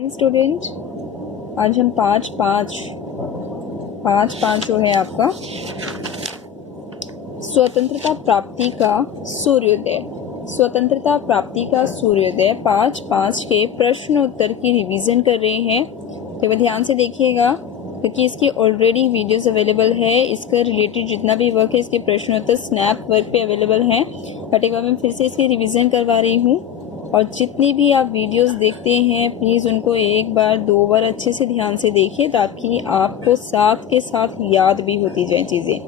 Student, आज हम पाँच पाँच जो है आपका स्वतंत्रता प्राप्ति का सूर्योदय 5 के प्रश्न उत्तर की रिवीजन कर रहे हैं। तो वह ध्यान से देखिएगा क्योंकि इसकी ऑलरेडी वीडियोस अवेलेबल है। इसका रिलेटेड जितना भी वर्क है इसके प्रश्नोत्तर स्नैप वर्क पे अवेलेबल हैं। बट एक बार मैं फिर से इसकी रिवीजन करवा रही हूँ और जितनी भी आप वीडियोस देखते हैं प्लीज़ उनको एक बार 2 बार अच्छे से ध्यान से देखिए ताकि आपको साथ के साथ याद भी होती जाए चीज़ें।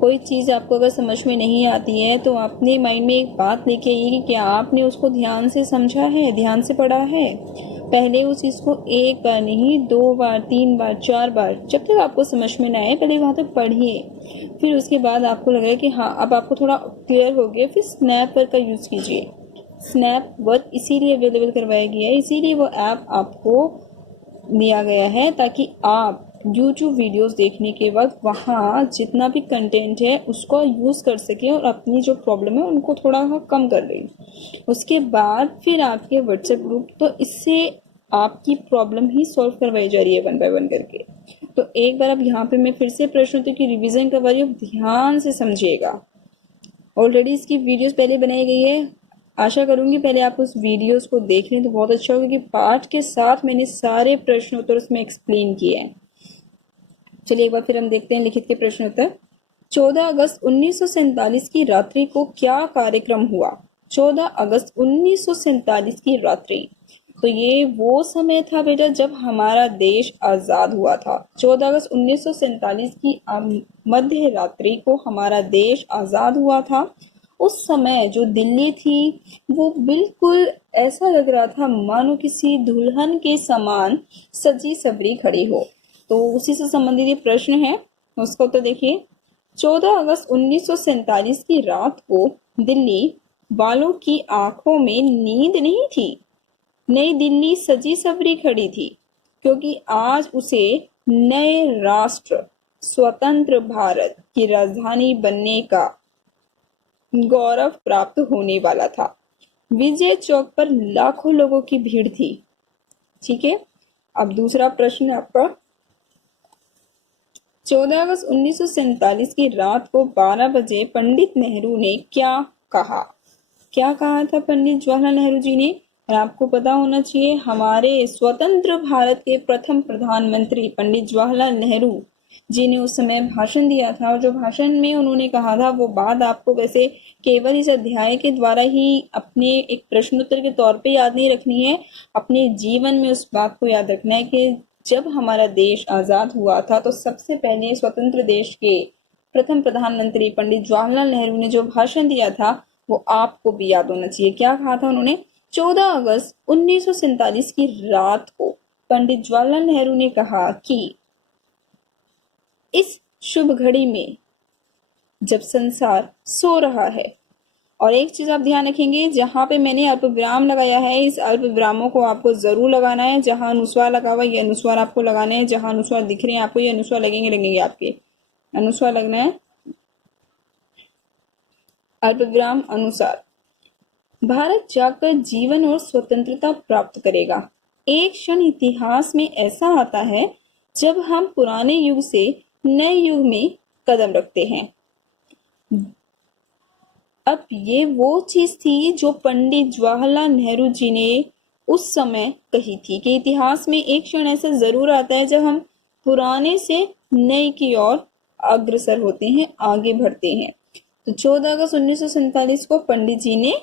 कोई चीज़ आपको अगर समझ में नहीं आती है तो अपने माइंड में एक बात लेके आइए कि क्या आपने उसको ध्यान से समझा है, ध्यान से पढ़ा है। पहले उस चीज़ को 1 बार नहीं 2 बार 3 बार 4 बार जब तक आपको समझ में ना आए पहले वहाँ तक पढ़िए। फिर उसके बाद आपको लग रहा है कि हाँ अब आपको थोड़ा क्लियर हो गया, फिर स्नैप वर्क का यूज़ कीजिए। स्नैप वर्क इसीलिए अवेलेबल करवाया गया है, इसीलिए वो ऐप आपको दिया गया है ताकि आप YouTube वीडियोस देखने के वक्त वहाँ जितना भी कंटेंट है उसको यूज़ कर सकें और अपनी जो प्रॉब्लम है उनको थोड़ा कम कर दें। उसके बाद फिर आपके व्हाट्सएप ग्रुप, तो इससे आपकी प्रॉब्लम ही सॉल्व करवाई जा रही है 1 बाय 1 करके। तो एक बार अब यहाँ पे मैं फिर से प्रश्नोत्तर की रिवीजन करवा रही हूँ, ध्यान से समझिएगा। ऑलरेडी इसकी वीडियोस पहले बनाई गई है, आशा करूंगी पहले आप उस वीडियोस को देख लें तो बहुत अच्छा होगा क्योंकि पाठ के साथ मैंने सारे प्रश्न उत्तर उसमें एक्सप्लेन किए हैं। चलिए एक बार फिर हम देखते हैं लिखित के प्रश्न उत्तर। 14 अगस्त 1947 की रात्रि को क्या कार्यक्रम हुआ? 14 अगस्त 1947 की रात्रि, तो ये वो समय था बेटा जब हमारा देश आजाद हुआ था। 14 अगस्त 1947 की मध्य रात्रि को हमारा देश आजाद हुआ था। उस समय जो दिल्ली थी वो बिल्कुल ऐसा लग रहा था मानो किसी दुल्हन के समान सजी सवरी खड़ी हो। तो उसी से संबंधित ये प्रश्न है, उसको तो देखिए। 14 अगस्त 1947 की रात को दिल्ली वालों की आंखों में नींद नहीं थी। नई दिल्ली सजी सवरी खड़ी थी क्योंकि आज उसे नए राष्ट्र स्वतंत्र भारत की राजधानी बनने का गौरव प्राप्त होने वाला था। विजय चौक पर लाखों लोगों की भीड़ थी। ठीक है, अब दूसरा प्रश्न आपका। 14 अगस्त 1947 की रात को 12 बजे पंडित नेहरू ने क्या कहा? क्या कहा था पंडित जवाहरलाल नेहरू जी ने? और आपको पता होना चाहिए हमारे स्वतंत्र भारत के प्रथम प्रधानमंत्री पंडित जवाहरलाल नेहरू जी ने उस समय भाषण दिया था और जो भाषण में उन्होंने कहा था वो बात आपको वैसे केवल इस अध्याय के द्वारा ही अपने एक प्रश्नोत्तर के तौर पे याद नहीं रखनी है, अपने जीवन में उस बात को याद रखना है कि जब हमारा देश आजाद हुआ था तो सबसे पहले स्वतंत्र देश के प्रथम प्रधानमंत्री पंडित जवाहरलाल नेहरू ने जो भाषण दिया था वो आपको भी याद होना चाहिए। क्या कहा था उन्होंने? 14 अगस्त 1947 की रात को पंडित जवाहरलाल नेहरू ने कहा कि इस शुभ घड़ी में जब संसार सो रहा है, और एक चीज आप ध्यान रखेंगे जहां पे मैंने अल्पविराम लगाया है इस अल्पविरामों को आपको जरूर लगाना है। जहां अनुस्वार लगा हुआ ये अनुस्वार आपको लगाने हैं, जहां अनुस्वार दिख रहे हैं आपको ये अनुस्वार लगेंगे आपके अनुस्वार लगना है। अल्पविराम अनुसार भारत जाकर जीवन और स्वतंत्रता प्राप्त करेगा। एक क्षण इतिहास में ऐसा आता है जब हम पुराने युग से नए युग में कदम रखते हैं। अब ये वो चीज थी जो पंडित जवाहरलाल नेहरू जी ने उस समय कही थी कि इतिहास में एक क्षण ऐसा जरूर आता है जब हम पुराने से नए की ओर अग्रसर होते हैं, आगे बढ़ते हैं। तो 14 अगस्त 1947 को पंडित जी ने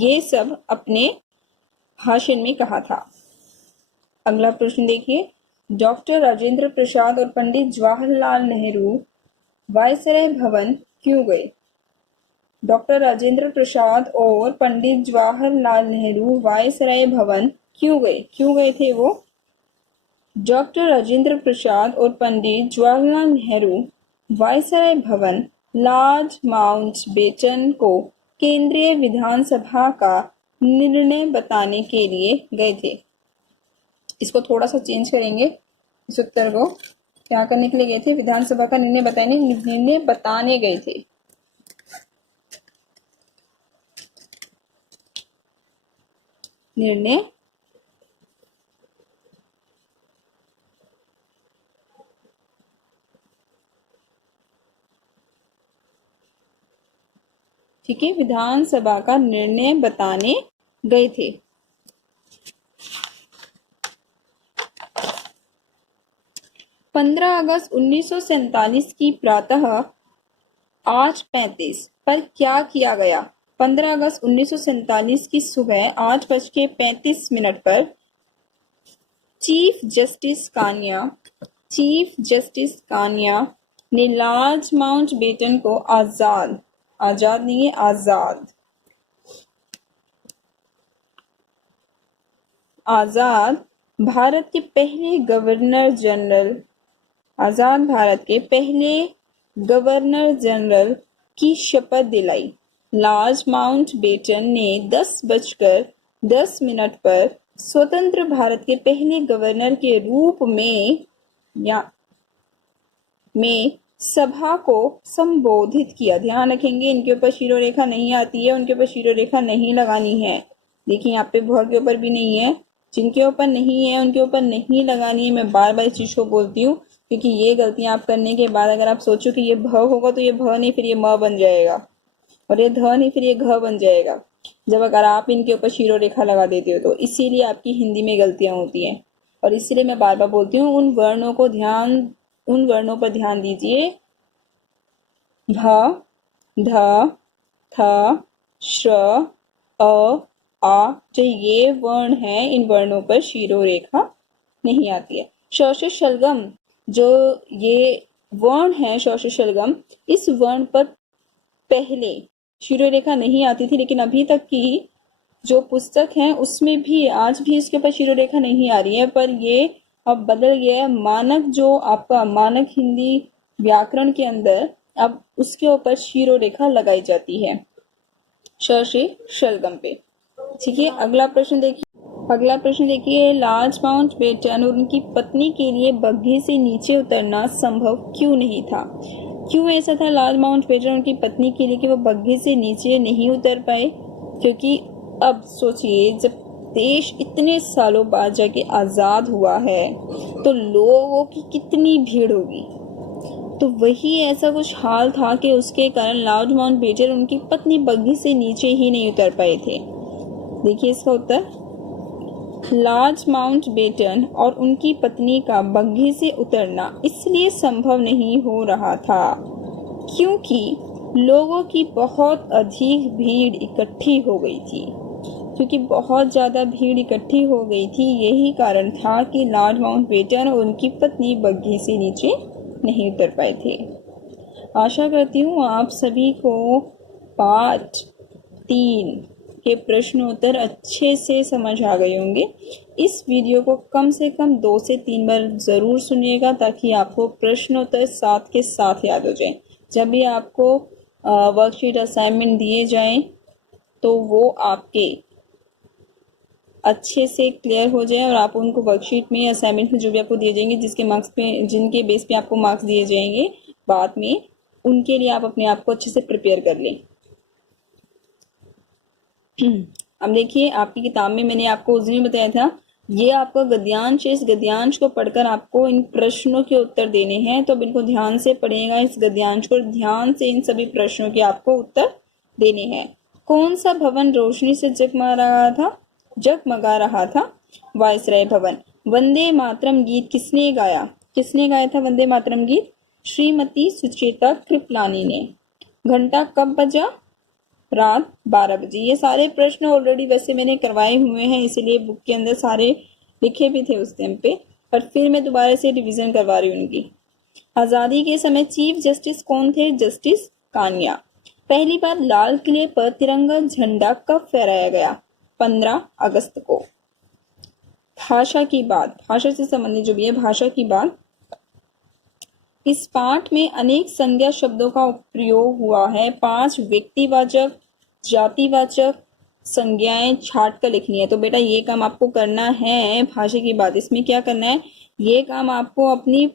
ये सब अपने भाषण में कहा था। अगला प्रश्न देखिए। डॉक्टर राजेंद्र प्रसाद और पंडित जवाहरलाल नेहरू वायसराय भवन क्यों गए? डॉक्टर राजेंद्र प्रसाद और पंडित जवाहरलाल नेहरू वायसराय भवन क्यों गए थे वो? डॉक्टर राजेंद्र प्रसाद और पंडित जवाहरलाल नेहरू वायसराय भवन लॉर्ड माउंटबेटन को केंद्रीय विधानसभा का निर्णय बताने के लिए गए थे। इसको थोड़ा सा चेंज करेंगे, इस उत्तर को क्या करने के लिए गए थे? विधानसभा का निर्णय बताने गए थे। निर्णय ठीक है, विधानसभा का निर्णय बताने गए थे। 15 अगस्त 1947 की प्रातः 8:35 पर क्या किया गया? 15 अगस्त 1947 की सुबह 8:35 पर चीफ जस्टिस कानिया ने लॉर्ड माउंटबेटन को आजाद नहीं है, आजाद भारत के पहले गवर्नर जनरल की शपथ दिलाई। लॉर्ड माउंटबेटन ने 10:10 पर स्वतंत्र भारत के पहले गवर्नर के रूप में सभा को संबोधित किया। ध्यान रखेंगे, इनके ऊपर शिरोरेखा नहीं आती है, उनके ऊपर शिरोरेखा नहीं लगानी है। देखिए यहाँ पे भ के ऊपर भी नहीं है, जिनके ऊपर नहीं है उनके ऊपर नहीं लगानी है। मैं बार बार इस चीज को बोलती हूँ क्योंकि ये गलतियां आप करने के बाद अगर आप सोचो कि ये भ होगा तो ये भ नहीं, फिर ये म बन जाएगा, और ये ध नहीं, फिर ये घ बन जाएगा, जब अगर आप इनके ऊपर शिरोरेखा लगा देते हो तो। इसीलिए आपकी हिंदी में गलतियां होती हैं, और इसीलिए मैं बार बार बोलती हूँ उन वर्णों पर ध्यान दीजिए। भ, ध, थ, श्र, अ, आ, जो ये वर्ण है इन वर्णों पर शिरोरेखा नहीं आती है। श से शलगम, जो ये वर्ण है श से शलगम, इस वर्ण पर पहले शिरोरेखा नहीं आती थी, लेकिन अभी तक की जो पुस्तक है उसमें भी आज भी इसके ऊपर शिरोरेखा नहीं आ रही है, पर ये अब बदल गया है। मानक, जो आपका मानक हिंदी व्याकरण के अंदर, अब उसके ऊपर शिरोरेखा लगाई जाती है श से शलगम पे। ठीक है, अगला प्रश्न देखिए। लॉर्ड माउंटबेटन और उनकी पत्नी के लिए बग्घे से नीचे उतरना संभव क्यों नहीं था? क्यों ऐसा था लॉर्ड माउंटबेटन और उनकी पत्नी के लिए कि वो बग्घे से नीचे नहीं उतर पाए? क्योंकि अब सोचिए, जब देश इतने सालों बाद जाके आजाद हुआ है तो लोगों की कितनी भीड़ होगी। तो वही ऐसा कुछ हाल था कि उसके कारण लॉर्ड माउंटबेटन और उनकी पत्नी बग्घे से नीचे ही नहीं उतर पाए थे। देखिए इसका उत्तर, लॉर्ड माउंटबेटन और उनकी पत्नी का बग्घे से उतरना इसलिए संभव नहीं हो रहा था क्योंकि लोगों की बहुत अधिक भीड़ इकट्ठी हो गई थी। क्योंकि बहुत ज़्यादा भीड़ इकट्ठी हो गई थी, यही कारण था कि लॉर्ड माउंटबेटन और उनकी पत्नी बग्घे से नीचे नहीं उतर पाए थे। आशा करती हूँ आप सभी को पार्ट 3 के प्रश्नोत्तर अच्छे से समझ आ गए होंगे। इस वीडियो को कम से कम 2 से 3 बार ज़रूर सुनिएगा ताकि आपको प्रश्नोत्तर साथ के साथ याद हो जाए। जब भी आपको वर्कशीट असाइनमेंट दिए जाएं तो वो आपके अच्छे से क्लियर हो जाए और आप उनको वर्कशीट में, असाइनमेंट में जो भी आपको दिए जाएंगे, जिनके बेस पे आपको मार्क्स दिए जाएंगे बाद में, उनके लिए आप अपने आप को अच्छे से प्रिपेयर कर लें। अब देखिए, आपकी किताब में मैंने आपको उस दिन बताया था, ये आपका गद्यांश है। इस गद्यांश को पढ़कर आपको इन प्रश्नों के उत्तर देने हैं, तो बिल्कुल ध्यान से पढ़िएगा इस गद्यांश को, ध्यान से इन सभी प्रश्नों के आपको उत्तर देने हैं। कौन सा भवन रोशनी से जगमगा रहा था? वायसराय भवन। वंदे मातरम गीत किसने गाया था वंदे मातरम गीत? श्रीमती सुचेता कृपलानी ने। घंटा कब बजा? रात 12 बजे। ये सारे प्रश्न ऑलरेडी वैसे मैंने करवाए हुए हैं, इसीलिए बुक के अंदर सारे लिखे भी थे उस टाइम पे, पर फिर मैं दोबारा से रिवीजन करवा रही हूँ उनकी। आजादी के समय चीफ जस्टिस कौन थे? जस्टिस कानिया। पहली बार लाल किले पर तिरंगा झंडा कब फहराया गया? 15 अगस्त को। भाषा की बात, भाषा से संबंधित जो भी है, भाषा की बात। इस पाठ में अनेक संज्ञा शब्दों का प्रयोग हुआ है। 5 व्यक्तिवाचक, जातिवाचक संज्ञाएं छाट कर लिखनी है। तो बेटा ये काम आपको करना है, भाषा की बात, इसमें क्या करना है, ये काम आपको अपनी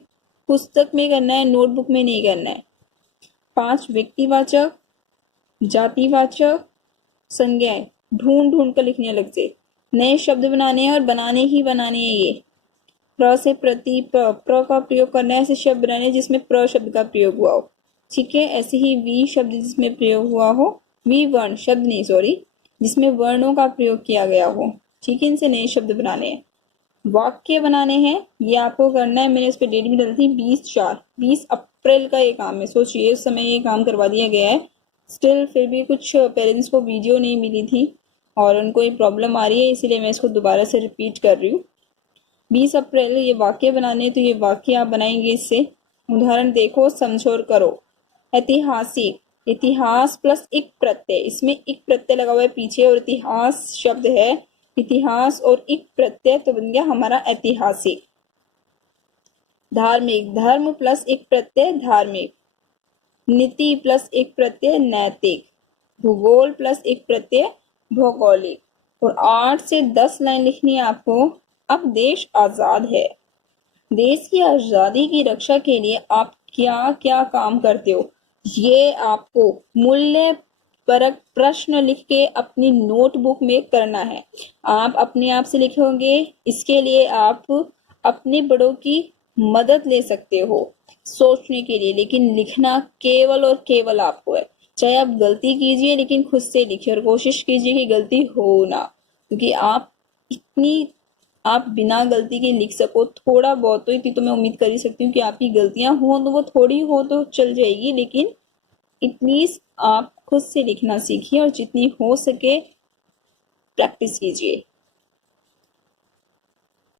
पुस्तक में करना है, नोटबुक में नहीं करना है। 5 व्यक्तिवाचक, जातिवाचक संज्ञाएं ढूंढ कर लिखने अलग से, नए शब्द बनाने हैं और बनाने हैं ये। प्र से प्रति, प्र का प्रयोग करना है, ऐसे शब्द बनाने जिसमें प्र शब्द का प्रयोग हुआ हो। ठीक है, ऐसे ही वी शब्द जिसमें प्रयोग हुआ हो, विवर्ण शब्द नहीं, सॉरी, जिसमें वर्णों का प्रयोग किया गया हो। ठीक है, इनसे नए शब्द बनाने हैं, वाक्य बनाने हैं। ये आपको करना है। मैंने इस पर डेट भी डाली थी 20 अप्रैल का ये काम है। सोचिए उस समय ये काम करवा दिया गया है। स्टिल फिर भी कुछ पेरेंट्स को वीडियो नहीं मिली थी और उनको ये प्रॉब्लम आ रही है, इसीलिए मैं इसको दोबारा से रिपीट कर रही हूँ। 20 अप्रैल ये वाक्य बनाने हैं, तो ये वाक्य आप बनाएंगे इससे। उदाहरण देखो, समझो और करो। ऐतिहासिक, इतिहास प्लस एक प्रत्यय, इसमें एक प्रत्यय लगा हुआ है पीछे और इतिहास शब्द है। इतिहास और एक प्रत्यय तो बन गया हमारा ऐतिहासिक। धार्मिक, धर्म प्लस एक प्रत्यय धार्मिक। नीति प्लस एक प्रत्यय नैतिक। भूगोल प्लस एक प्रत्यय भौगोलिक। और 8 से 10 लाइन लिखनी है आपको। अब देश आजाद है। देश की आजादी की रक्षा के लिए आप क्या क्या काम करते हो, ये आपको मूल्य परक प्रश्न लिख के अपनी नोटबुक में करना है। आप अपने आप से लिखोगे, इसके लिए आप अपने बड़ों की मदद ले सकते हो सोचने के लिए, लेकिन लिखना केवल और केवल आपको है। चाहे आप गलती कीजिए लेकिन खुद से लिखिए और कोशिश कीजिए कि गलती हो ना, क्योंकि आप बिना गलती के लिख सको थोड़ा बहुत, तो इतनी तो मैं उम्मीद कर ही सकती हूँ कि आपकी गलतियां हो तो वो थोड़ी हो तो चल जाएगी, लेकिन एटलीस्ट आप खुद से लिखना सीखिए और जितनी हो सके प्रैक्टिस कीजिए।